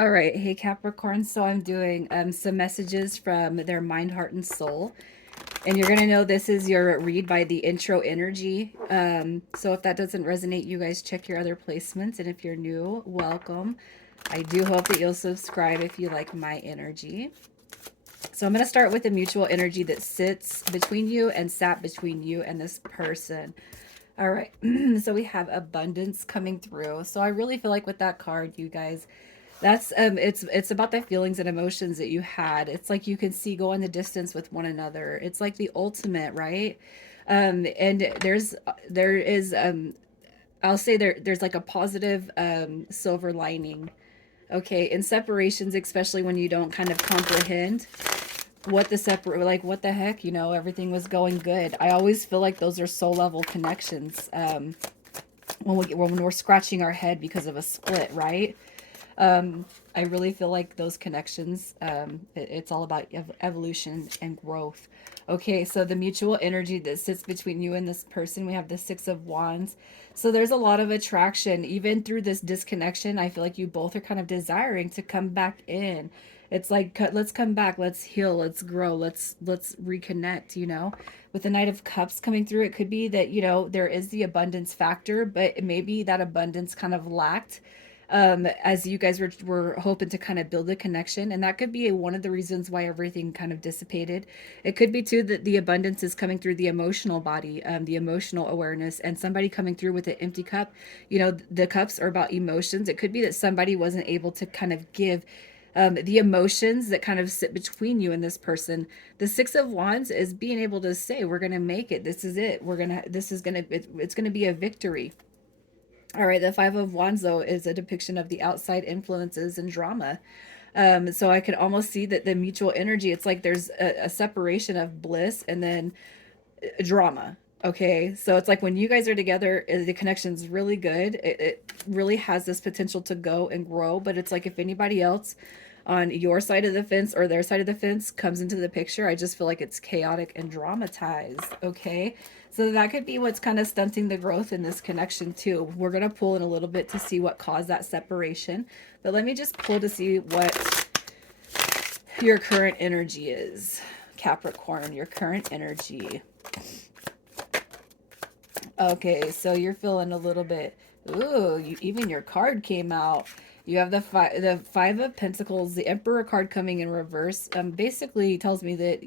All right. Hey, Capricorn. So I'm doing some messages from their mind, heart, and soul. And you're going to know this is your read by the intro energy. So if that doesn't resonate, you guys check your other placements. And if you're new, welcome. I do hope that you'll subscribe if you like my energy. So I'm going to start with the mutual energy that sits between you and sat between you and this person. All right. So we have abundance coming through. So I really feel like with that card, you guys, that's it's about the feelings and emotions that you had. It's like you can see going the distance with one another. It's like the ultimate, right? And there is I'll say there's like a positive silver lining. Okay, in separations, especially when you don't kind of comprehend what the separate, like what the heck, everything was going good. I always feel like those are soul level connections. When we're scratching our head because of a split, right? I really feel like those connections, it's all about evolution and growth. Okay, so the mutual energy that sits between you and this person, we have the Six of Wands. So there's a lot of attraction. Even through this disconnection, I feel like you both are kind of desiring to come back in. It's like let's come back, let's heal, let's grow, let's reconnect, With the Knight of Cups coming through, it could be that, there is the abundance factor, but maybe that abundance kind of lacked as you guys were hoping to kind of build a connection. And that could be one of the reasons why everything kind of dissipated. It could be too that the abundance is coming through the emotional body, the emotional awareness, and somebody coming through with an empty cup. The cups are about emotions. It could be that somebody wasn't able to kind of give the emotions that kind of sit between you and this person. The Six of Wands is being able to say, we're going to make it. This is it. This is going to, it's going to be a victory. All right, the Five of Wands, though, is a depiction of the outside influences and drama. So I could almost see that the mutual energy, it's like there's a separation of bliss and then drama. Okay, so it's like when you guys are together, the connection's really good. It really has this potential to go and grow, but it's like if anybody else on your side of the fence or their side of the fence comes into the picture, I just feel like it's chaotic and dramatized. Okay, so that could be what's kind of stunting the growth in this connection too. We're going to pull in a little bit to see what caused that separation, but let me just pull to see what your current energy is. Capricorn, your current energy. Okay, so you're feeling a little bit. Ooh, even your card came out. You have the Five of Pentacles, the Emperor card coming in reverse. Basically tells me that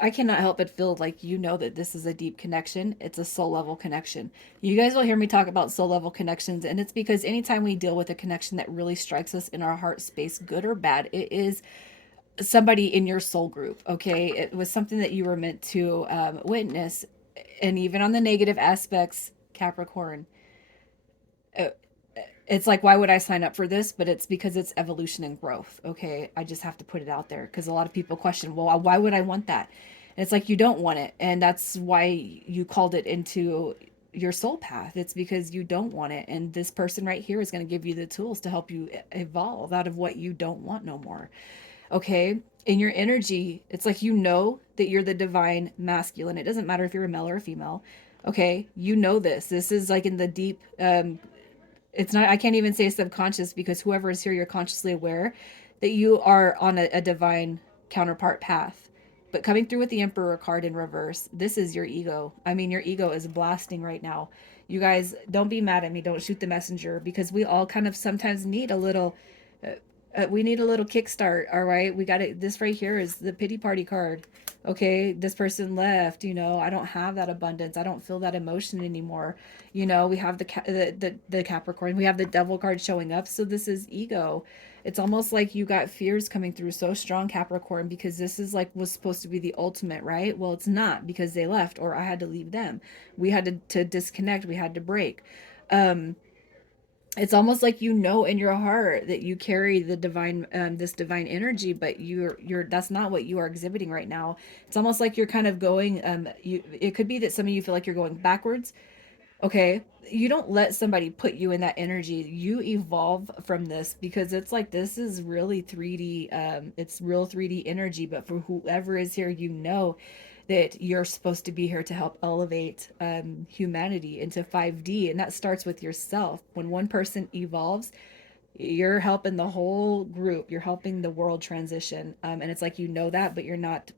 I cannot help but feel like that this is a deep connection. It's a soul level connection. You guys will hear me talk about soul level connections, and it's because anytime we deal with a connection that really strikes us in our heart space, good or bad, it is somebody in your soul group. Okay, it was something that you were meant to witness. And even on the negative aspects, Capricorn, uh, it's like, why would I sign up for this? But it's because it's evolution and growth. Okay, I just have to put it out there because a lot of people question, well, why would I want that? And it's like, you don't want it, and that's why you called it into your soul path. It's because you don't want it, and this person right here is going to give you the tools to help you evolve out of what you don't want no more. Okay, in your energy, it's like that you're the divine masculine. It doesn't matter if you're a male or a female. Okay, this is like in the deep, it's not, I can't even say subconscious, because whoever is here, you're consciously aware that you are on a divine counterpart path. But coming through with the Emperor card in reverse, this is your ego. I mean, your ego is blasting right now. You guys, don't be mad at me, don't shoot the messenger, because we all kind of sometimes need a little uh, we need a little kickstart. All right, we got it. This right here is the pity party card. Okay, this person left. I don't have that abundance. I don't feel that emotion anymore. We have the Capricorn. We have the Devil card showing up. So this is ego. It's almost like you got fears coming through so strong, Capricorn, because this is like was supposed to be the ultimate, right? Well, it's not, because they left, or I had to leave them. We had to disconnect. We had to break. Um, it's almost like in your heart that you carry the divine this divine energy, but you're that's not what you are exhibiting right now. It's almost like you're kind of going it could be that some of you feel like you're going backwards. Okay, you don't let somebody put you in that energy. You evolve from this, because it's like this is really 3D. It's real 3D energy, but for whoever is here, that you're supposed to be here to help elevate humanity into 5D, and that starts with yourself. When one person evolves, You're helping the whole group. You're helping the world transition. And it's like, that, but you're not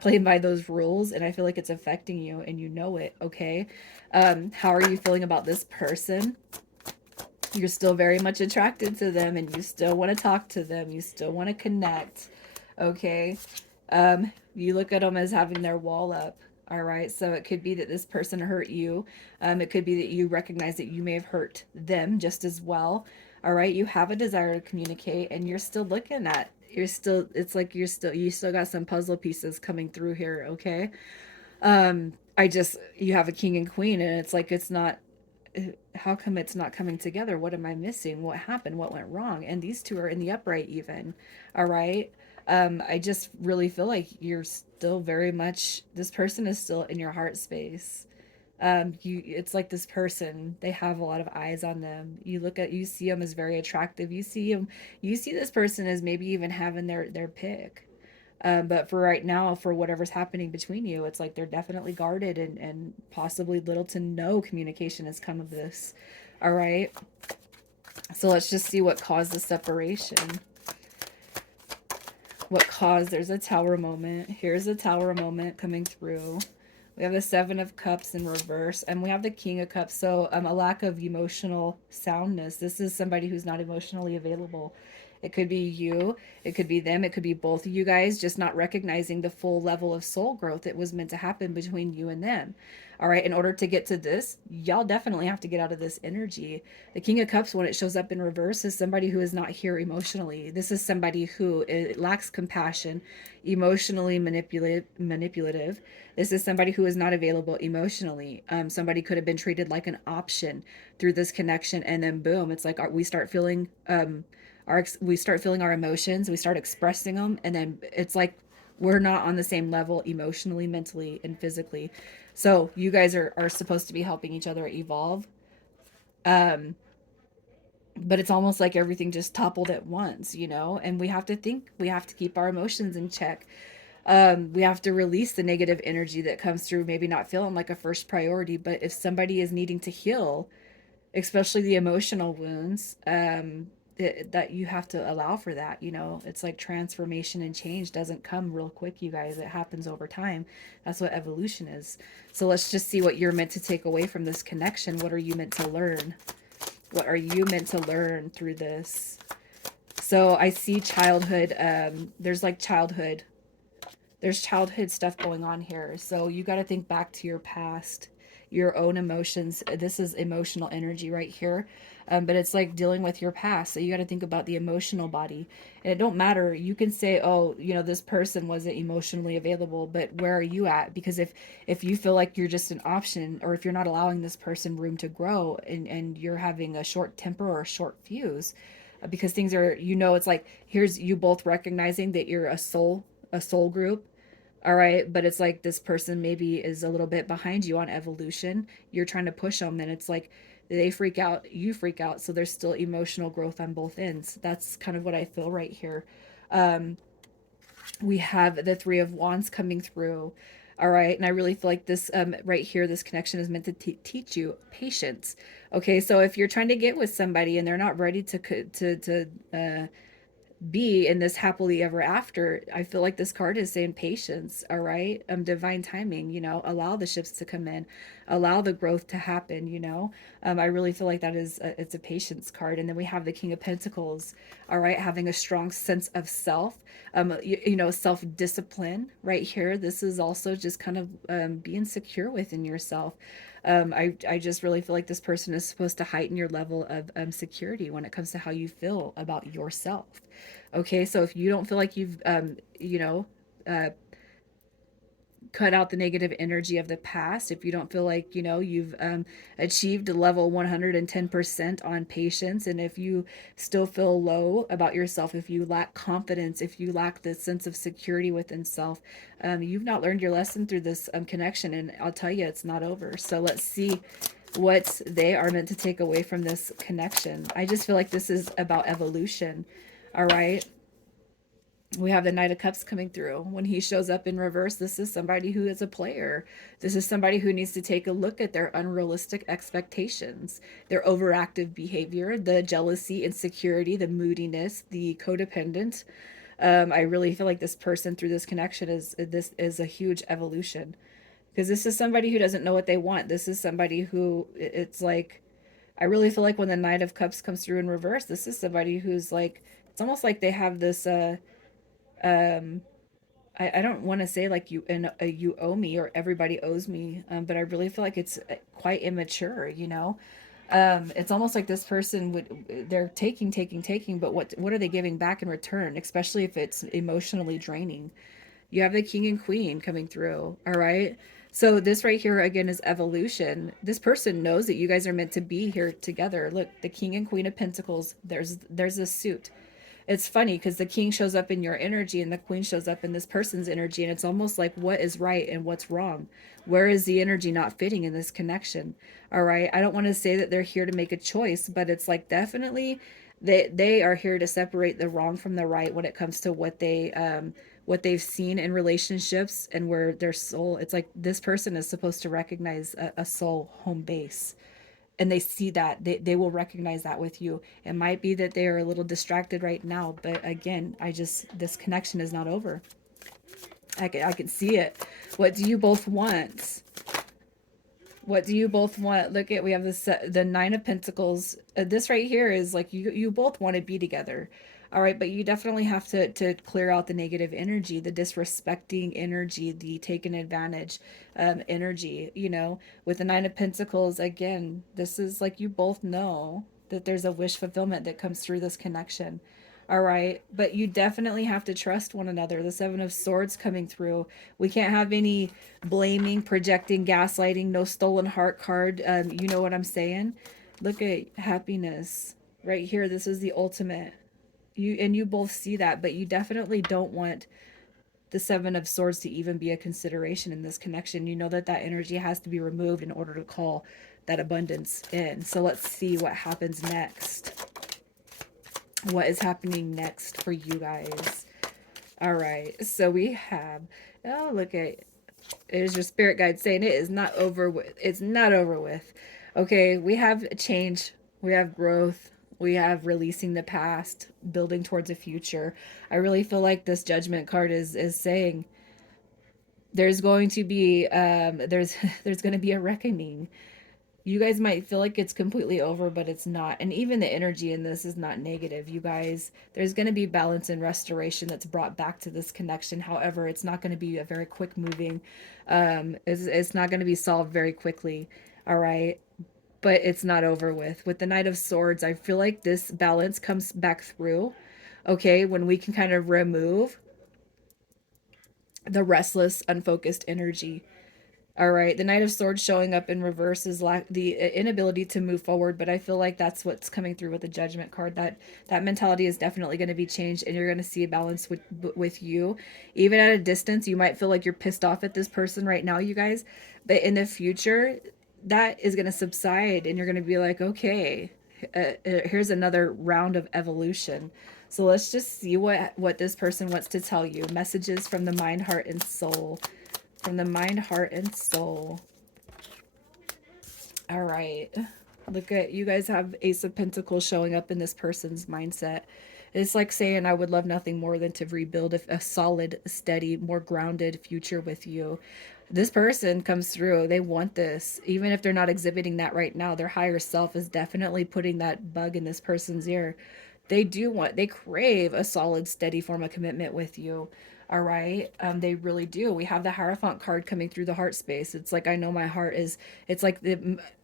playing by those rules. And I feel like it's affecting you and you know it. Okay. How are you feeling about this person? You're still very much attracted to them and you still want to talk to them. You still want to connect. Okay. You look at them as having their wall up. All right. So it could be that this person hurt you. It could be that you recognize that you may have hurt them just as well. All right. You have a desire to communicate and you're still looking at, it's like you still got some puzzle pieces coming through here. Okay. You have a king and queen and it's like, it's not, how come it's not coming together? What am I missing? What happened? What went wrong? And these two are in the upright even. All right. I just really feel like you're still very much, this person is still in your heart space. It's like this person, they have a lot of eyes on them. You see them as very attractive. You see this person as maybe even having their pick. But for right now, for whatever's happening between you, it's like they're definitely guarded and possibly little to no communication has come of this. All right. So let's just see what caused the separation. There's a tower moment. Here's a tower moment coming through. We have the Seven of Cups in reverse, and we have the King of Cups. So a lack of emotional soundness. This is somebody who's not emotionally available. It could be you. It could be them. It could be both of you guys just not recognizing the full level of soul growth that was meant to happen between you and them. All right. In order to get to this, y'all definitely have to get out of this energy. The King of Cups, when it shows up in reverse, is somebody who is not here emotionally. This is somebody who lacks compassion, emotionally manipulative. This is somebody who is not available emotionally. Somebody could have been treated like an option through this connection, and then boom, it's like we start feeling our emotions, we start expressing them, and then it's like we're not on the same level emotionally, mentally, and physically. So you guys are supposed to be helping each other evolve. Um, but it's almost like everything just toppled at once, and we have to keep our emotions in check. We have to release the negative energy that comes through, maybe not feeling like a first priority. But if somebody is needing to heal, especially the emotional wounds, that you have to allow for that. It's like transformation and change doesn't come real quick, you guys. It happens over time. That's what evolution is. So let's just see what you're meant to take away from this connection. What are you meant to learn? What are you meant to learn through this? So I see childhood. There's childhood stuff going on here. So you got to think back to your past, your own emotions. This is emotional energy right here. But it's like dealing with your past. So you got to think about the emotional body. And it don't matter. You can say, oh, this person wasn't emotionally available, but where are you at? Because if you feel like you're just an option, or if you're not allowing this person room to grow, and you're having a short temper or a short fuse, because things are, it's like, here's you both recognizing that you're a soul group. All right. But it's like this person maybe is a little bit behind you on evolution. You're trying to push them, and it's like they freak out, you freak out. So there's still emotional growth on both ends. That's kind of what I feel right here. Um, we have the Three of Wands coming through. All right. And I really feel like this right here, this connection is meant to teach you patience. Okay. So if you're trying to get with somebody and they're not ready to be in this happily ever after, I feel like this card is saying patience. All right. Divine timing, allow the shifts to come in, allow the growth to happen. I really feel like it's a patience card. And then we have the King of Pentacles. All right. Having a strong sense of self, self-discipline right here. This is also just kind of being secure within yourself. I just really feel like this person is supposed to heighten your level of security when it comes to how you feel about yourself. Okay, so if you don't feel like you've, uh, cut out the negative energy of the past, if you don't feel like, you've achieved level 110% on patience, and if you still feel low about yourself, if you lack confidence, if you lack the sense of security within self, you've not learned your lesson through this connection. And I'll tell you, it's not over. So let's see what they are meant to take away from this connection. I just feel like this is about evolution. All right. We have the Knight of Cups coming through. When he shows up in reverse, this is somebody who is a player. This is somebody who needs to take a look at their unrealistic expectations, their overactive behavior, the jealousy, insecurity, the moodiness, the codependent. I really feel like this person through this connection is a huge evolution, because this is somebody who doesn't know what they want. This is somebody who it's like, I really feel like when the Knight of Cups comes through in reverse, this is somebody who's like, it's almost like they have this um I don't want to say like you owe me or everybody owes me, but I really feel like it's quite immature, you know. It's almost like this person would, they're taking, but what are they giving back in return, especially if it's emotionally draining. You have the king and queen coming through, all right? So this right here again is evolution. This person knows that you guys are meant to be here together. Look, the king and queen of pentacles, there's a suit. It's funny because the king shows up in your energy and the queen shows up in this person's energy, and it's almost like what is right and what's wrong. Where is the energy not fitting in this connection? All right, I don't want to say that they're here to make a choice, but it's like definitely they are here to separate the wrong from the right when it comes to what they've seen in relationships and where their soul, it's like this person is supposed to recognize a soul home base, and they see that they will recognize that with you. It might be that they are a little distracted right now, but again, I just, this connection is not over. I can see it. What do you both want? What do you both want? Look at, we have this the Nine of Pentacles. This right here is like you both want to be together. All right, but you definitely have to clear out the negative energy, the disrespecting energy, the taken advantage energy, you know. With the Nine of Pentacles, again, this is like you both know that there's a wish fulfillment that comes through this connection. All right, but you definitely have to trust one another. The Seven of Swords coming through. We can't have any blaming, projecting, gaslighting, no stolen heart card. You know what I'm saying? Look at happiness right here. This is the ultimate. You both see that, but you definitely don't want the Seven of Swords to even be a consideration in this connection. You know that that energy has to be removed in order to call that abundance in. So let's see what happens next. What is happening next for you guys? All right, so we have, oh, look at, it is your spirit guide saying it is not over with. It's not over with. Okay, we have change, we have growth, we have releasing the past, building towards a future. I really feel like this judgment card is saying there's going to be there's there's going to be a reckoning. You guys might feel like it's completely over, but it's not. And even the energy in this is not negative, you guys. There's going to be balance and restoration that's brought back to this connection. However, it's not going to be a very quick moving. It's not going to be solved very quickly. All right. But it's not over with. With the Knight of Swords, I feel like this balance comes back through. Okay. When we can kind of remove the restless, unfocused energy. All right, the Knight of Swords showing up in reverse is the inability to move forward, but I feel like that's what's coming through with the Judgment card. That mentality is definitely going to be changed, and you're going to see a balance with you. Even at a distance, you might feel like you're pissed off at this person right now, you guys, but in the future, that is going to subside, and you're going to be like, okay, here's another round of evolution. So let's just see what this person wants to tell you. Messages from the mind, heart, and soul. From the mind, heart, and soul. All right. Look at, you guys have Ace of Pentacles showing up in this person's mindset. It's like saying, I would love nothing more than to rebuild a solid, steady, more grounded future with you. This person comes through. They want this. Even if they're not exhibiting that right now, their higher self is definitely putting that bug in this person's ear. They do want, they crave a solid, steady form of commitment with you. All right. They really do. We have the Hierophant card coming through the heart space. It's like, I know my heart is, it's like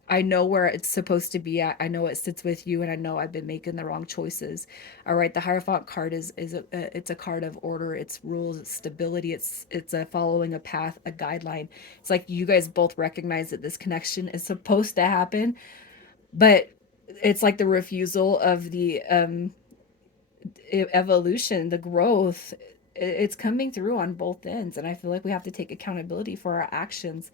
I know where it's supposed to be at. I know it sits with you, and I know I've been making the wrong choices. All right. The Hierophant card is it's a card of order. It's rules, it's stability. It's a following a path, a guideline. It's like you guys both recognize that this connection is supposed to happen, but it's like the refusal of the evolution, the growth. It's coming through on both ends, and I feel like we have to take accountability for our actions.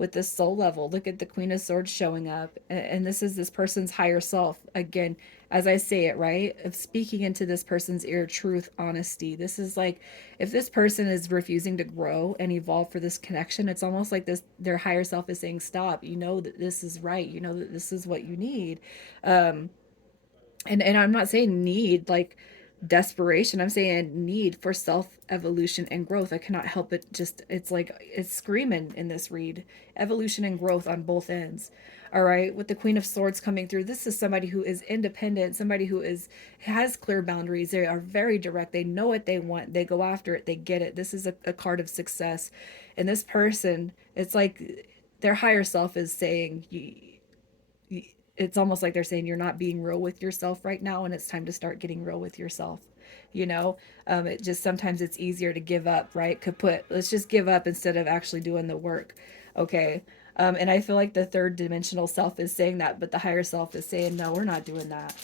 with the soul level. Look at the Queen of Swords showing up. And this is this person's higher self. Again, as I say it, right? Of speaking into this person's ear, truth, honesty. This is like, if this person is refusing to grow and evolve for this connection, it's almost like this, their higher self is saying, stop. You know that this is right. You know that this is what you need. And I'm not saying need like desperation. I'm saying need for self evolution and growth. I cannot help it. Just it's like it's screaming in this read. Evolution and growth on both ends. All right, with the Queen of Swords coming through, this is somebody who is independent, somebody who is has clear boundaries. They are very direct. They know what they want. They go after it. They get it. This is a card of success. And this person, it's like their higher self is saying, it's almost like they're saying you're not being real with yourself right now, and it's time to start getting real with yourself. you know it just sometimes it's easier to give up, right? Kaput, let's just give up instead of actually doing the work. Okay. And I feel like the third dimensional self is saying that, but the higher self is saying, no, we're not doing that.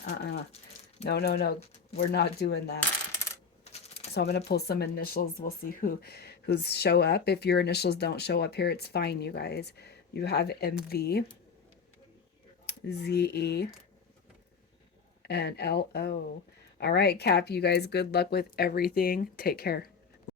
No, no, no, we're not doing that. So I'm going to pull some initials. We'll see who's show up. If your initials don't show up here, it's fine, you guys. You have MV, ZE, and LO. All right, Cap, you guys, good luck with everything. Take care.